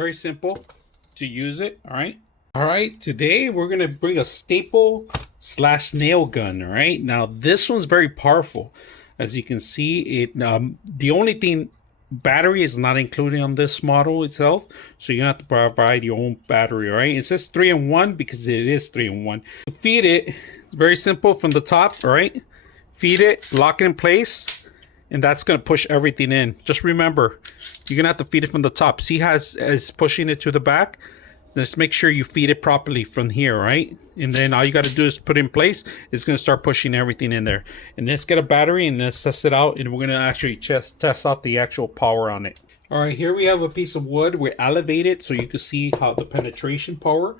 Very simple to use it. All right, today we're gonna bring a staple slash nail gun. All right, now this one's very powerful. As you can see, the only thing, battery is not included on this model itself, so you have to provide your own battery. All right, it says 3-in-1 because it is 3-in-1. To feed it, it's very simple from the top. All right, feed it, lock it in place, and that's gonna push everything in. Just remember, you're gonna have to feed it from the top. See how it's pushing it to the back? Just make sure you feed it properly from here, right? And then all you got to do is put it in place. It's going to start pushing everything in there. And let's get a battery and let's test it out. And we're going to actually test out the actual power on it. All right, here we have a piece of wood. We elevate it so you can see how the penetration power.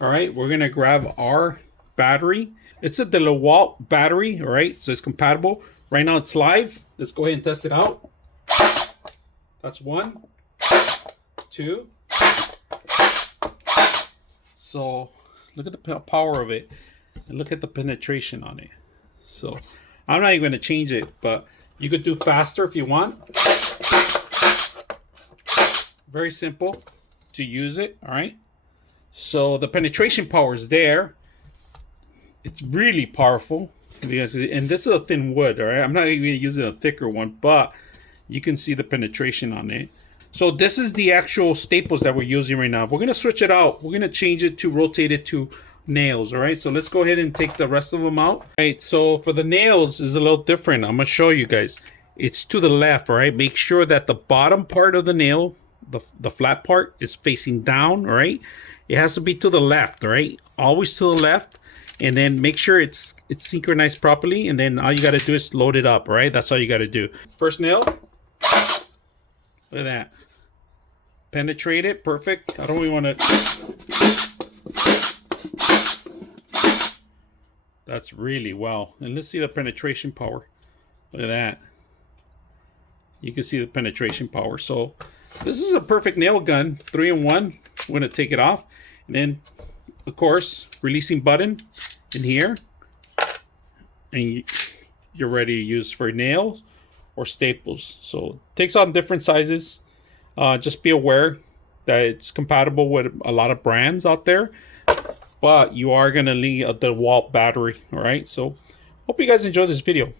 All right, we're going to grab our battery. It's a DEWALT battery, all right? So it's compatible. Right now it's live. Let's go ahead and test it out. That's 1, 2. So look at the power of it and look at the penetration on it. So I'm not even going to change it, but you could do faster if you want. Very simple to use it. All right. So the penetration power is there. It's really powerful because, and this is a thin wood. All right. I'm not even using a thicker one, but you can see the penetration on it. So this is the actual staples that we're using right now. We're going to switch it out. We're going to change it to rotate it to nails. All right. So let's go ahead and take the rest of them out. All right. So for the nails is a little different. I'm going to show you guys. It's to the left. All right. Make sure that the bottom part of the nail, the flat part, is facing down. All right. It has to be to the left. All right. Always to the left. And then make sure it's synchronized properly. And then all you got to do is load it up. All right. That's all you got to do. First nail. Look at that. Penetrate it. Perfect. I don't really want to. That's really well. And let's see the penetration power. Look at that. You can see the penetration power. So this is a perfect nail gun. 3-in-1. I'm going to take it off. And then, of course, releasing button in here. And you're ready to use for nails or staples. So it takes on different sizes. Just be aware that it's compatible with a lot of brands out there, but you are going to need a DEWALT battery. All right. So hope you guys enjoy this video.